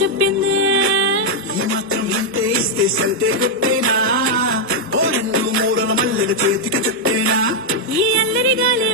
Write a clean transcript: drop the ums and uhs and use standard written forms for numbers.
చెప్పింది. ఈ మాత్రం ఇంతే ఇస్తే సంతే కొట్టేనా, ఓ రెండు మూడల మల్లెల చేతికి చుట్టేనా. ఈ అల్లరి గాలి